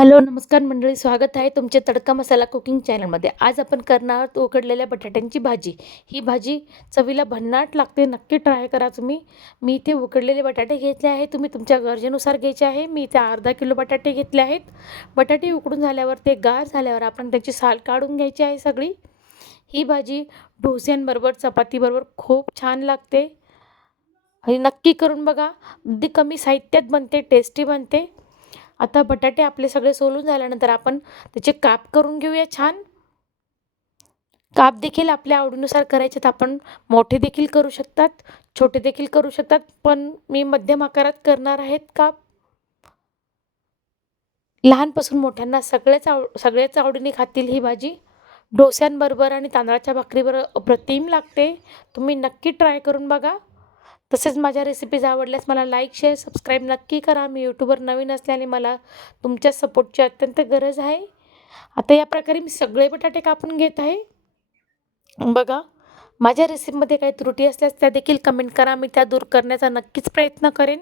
Hello नमस्कार मंडळी स्वागत आहे तुमचे तडका मसाला कुकिंग चॅनलमध्ये. आज आपण करणार आहोत उकडलेल्या बटाट्यांची भाजी. ही भाजी चवीला भन्नाट लागते नक्की ट्राय करा तुम्ही. मी इथे उकडलेले बटाटे घेतले आहे तुम्ही तुमच्या गरजेनुसार घ्यायचे आहे. मी इथे अर्धा किलो बटाटे घेतले आहेत. बटाटे उकडून झाल्यावर ते गार झाल्यावर आपण त्याची साल काढून घ्यायची आहे सगळी. ही भाजी डोस्यांबरोबर चपातीबरोबर खूप छान लागते. आणि नक्की करून बघा. अगदी कमी साहित्यात बनते टेस्टी बनते. आता बटाटे आपले सगळे सोलून झाल्यानंतर आपण त्याचे काप करून घेऊया छान. काप देखील आपल्या आवडीनुसार करायचे आहेत आपण मोठे देखील करू शकतात छोटे देखील करू शकतात पण मी मध्यम आकारात करणार आहेत काप. लहानपासून मोठ्यांना सगळ्याच आव सगळ्याच आवडीने खातील ही भाजी. डोस्यांबरोबर आणि तांदळाच्या भाकरीबरोबर अप्रतिम लागते. तुम्ही नक्की ट्राय करून बघा. तसेच माझ्या रेसिपीज आवडल्यास मला लाईक शेअर सबस्क्राईब नक्की करा. मी यूट्यूबवर नवीन असल्याने मला तुमच्या सपोर्टची अत्यंत गरज आहे. आता या प्रकारे मी सगळे बटाटे कापून घेत आहे. बघा माझ्या रेसिपीमध्ये काही त्रुटी असल्यास त्या देखील कमेंट करा. मी त्या दूर करण्याचा नक्कीच प्रयत्न करेन.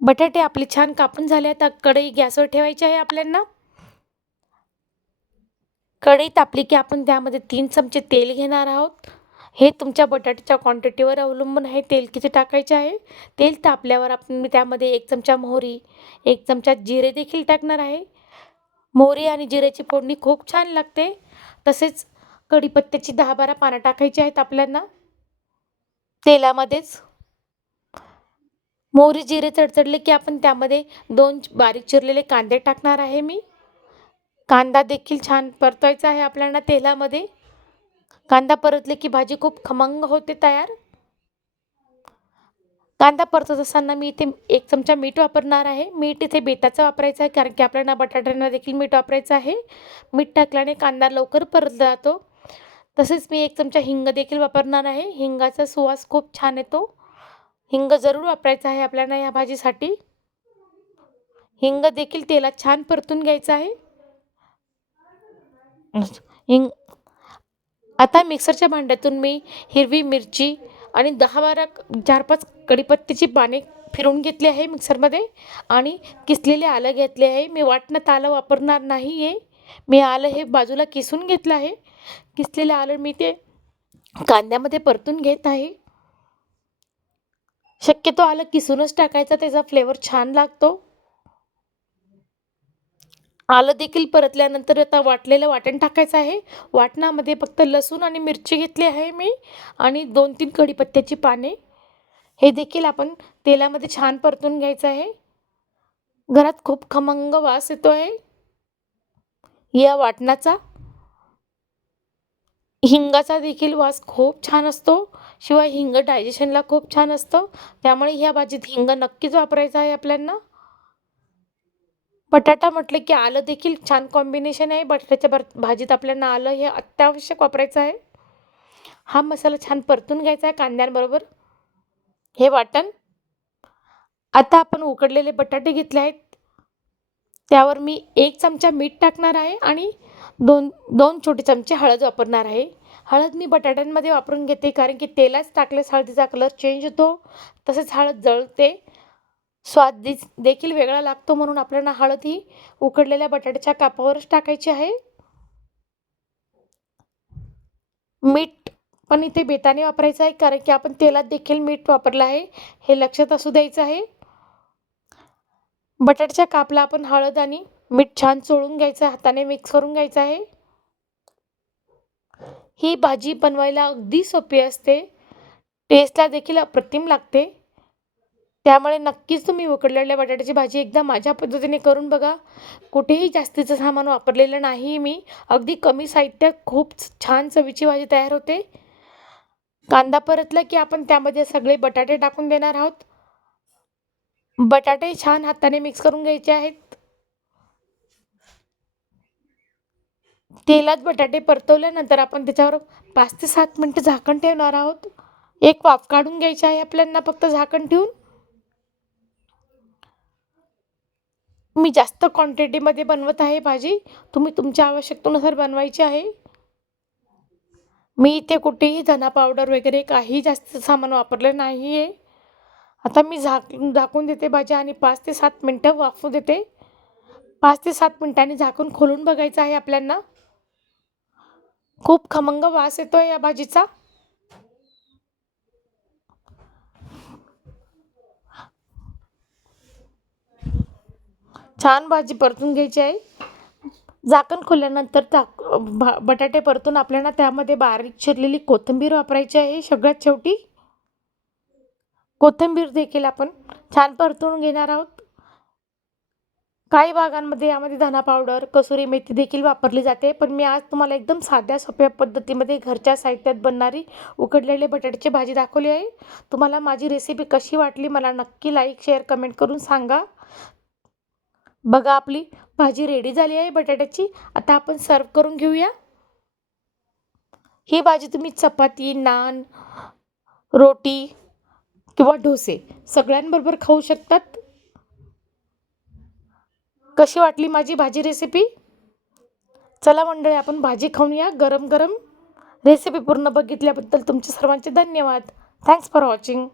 बटाटे आपले छान कापून झाले आता कढई गॅसवर ठेवायची आहे आपल्यांना. कढई तापली की आपण त्यामध्ये तीन चमचे तेल घेणार आहोत. हे तुमच्या बटाट्याच्या क्वांटिटीवर अवलंबून आहे. तेल किती टाकायचे आहे? तेल तापल्यावर आपण मी त्यामध्ये एक चमचा मोहरी एक चमचा जिरे देखील टाकणार आहे. मोहरी आणि जिऱ्याची फोडणी खूप छान लागते. तसेच कढीपत्त्याची दहा बारा पानं टाकायची आहेत आपल्याला तेलामध्येच. मोहरी जिरे चडचडले की आपण त्यामध्ये दोन बारीक चिरलेले कांदे टाकणार आहे मी. कांदा देखील छान परतवायचा आहे आपल्याला तेलामध्ये. कांदा परतले की भाजी खूप खमंग होते तयार. कांदा परतत असताना मी इथे एक चमचा मीठ वापरणार आहे. मीठ इथे बेताचं वापरायचं आहे कारण की आपल्याला बटाट्यांना देखील मीठ वापरायचं आहे. मीठ टाकल्याने कांदा लवकर परतला जातो. तसेच मी एक चमचा हिंग देखील वापरणार आहे. हिंगाचा सुवास खूप छान येतो. हिंग जरूर वापरायचा आहे आपल्याला या भाजीसाठी. हिंग देखील तेलात छान परतून घ्यायचं आहे. हिंग आता मिक्सरच्या भांड्यातून मी हिरवी मिरची आणि दहा बारा चार पाच कढीपत्त्याची पाने फिरवून घेतली आहे मिक्सरमध्ये आणि किसलेले आलं घेतले आहे. मी वाटण्यात आलं वापरणार नाही आहे. मी आलं हे बाजूला किसून घेतलं आहे. किसलेलं आलं मी ते कांद्यामध्ये परतून घेत आहे. शक्यतो आलं किसूनच टाकायचा त्याचा फ्लेवर छान लागतो. आलं देखील परतल्यानंतर आता वाटलेलं वाटण टाकायचं आहे. वाटणामध्ये फक्त लसूण आणि मिरची घेतली आहे मी आणि दोन तीन कढीपत्त्याची पाने. हे देखील आपण तेलामध्ये छान परतून घ्यायचं आहे. घरात खूप खमंग वास येतो आहे या वाटणाचा हिंगाचा देखील वास खूप छान असतो. शिवाय हिंग डायजेशनला खूप छान असतं. त्यामुळे ह्या भाजीत हिंग नक्कीच वापरायचा आहे आपल्यांना. बटाटा म्हटलं की आलं देखील छान कॉम्बिनेशन आहे. बटाट्याच्या भर भाजीत आपल्याला आलं हे अत्यावश्यक वापरायचं आहे. हा मसाला छान परतून घ्यायचा आहे कांद्यांबरोबर. हे वाटण. आता आपण उकडलेले बटाटे घेतले आहेत. त्यावर मी एक चमचा मीठ टाकणार आहे आणि दोन दोन छोटे चमचे हळद वापरणार आहे. हळद मी बटाट्यांमध्ये वापरून घेते कारण की तेलाच टाकल्यास हळदीचा कलर चेंज होतो. तसेच हळद जळते. स्वाद दि देखील वेगळा लागतो म्हणून आपल्याला हळद ही उकडलेल्या बटाट्याच्या कापावरच टाकायची आहे. मीठ पण इथे बेताने वापरायचं आहे कारण की आपण तेलात देखील मीठ वापरलं आहे. हे लक्षात असू द्यायचं आहे. बटाट्याच्या कापला आपण हळद आणि मीठ छान चोळून घ्यायचं हाताने मिक्स करून घ्यायचं आहे. ही भाजी बनवायला अगदी सोपी असते. टेस्टला देखील अप्रतिम लागते. त्यामुळे नक्कीच तुम्ही उकडलेल्या बटाट्याची भाजी एकदा माझ्या पद्धतीने करून बघा. कुठेही जास्तीचं सामान वापरलेलं नाही मी. अगदी कमी साहित्यात खूप छान चवीची भाजी तयार होते. कांदा परतला की आपण त्यामध्ये सगळे बटाटे टाकून देणार आहोत. बटाटे छान हाताने मिक्स करून घ्यायचे आहेत. तेलात बटाटे परतवल्यानंतर आपण त्याच्यावर पाच ते सात मिनटं झाकण ठेवणार आहोत. एक वाफ काढून घ्यायची आहे आपल्यांना फक्त झाकण ठेवून. मी जास्त क्वांटिटीमध्ये बनवत आहे भाजी तुम्ही तुमच्या आवश्यकतेनुसार बनवायची आहे. मी इथे कुठेही धना पावडर वगैरे काही जास्त सामान वापरलं नाही आहे आता मी झाक झाकून देते भाजी आणि पाच ते सात मिनटं वाफू देते. पाच ते सात मिनटांनी झाकून खोलून बघायचं आहे आपल्यांना. खूप खमंग वास येतो आहे या भाजीचा. छान भाजी परतून घ्यायची आहे. झाकण खोलल्यानंतर झाक भा बटाटे परतून आपल्याला त्यामध्ये बारीक चिरलेली कोथिंबीर वापरायची आहे. सगळ्यात शेवटी कोथिंबीर देखील आपण छान परतून घेणार आहोत. काही भागांमध्ये यामध्ये धना पावडर कसुरी मेथी देखील वापरली जाते. पण मी आज तुम्हाला एकदम साध्या सोप्या पद्धतीमध्ये घरच्या साहित्यात बनणारी उकडलेले बटाट्याची भाजी दाखवली आहे. तुम्हाला माझी रेसिपी कशी वाटली मला नक्की लाईक शेअर कमेंट करून सांगा. बघा आपली भाजी रेडी झाली आहे बटाट्याची. आता आपण सर्व करून घेऊया. ही भाजी तुम्ही चपाती नान रोटी किंवा डोसे सगळ्यांबरोबर खाऊ शकतात. कशी वाटली माझी भाजी रेसिपी चला मंडळी आपण भाजी खाऊन या गरम गरम रेसिपी पूर्ण बघितल्याबद्दल तुमचे सर्वांचे धन्यवाद. Thanks for watching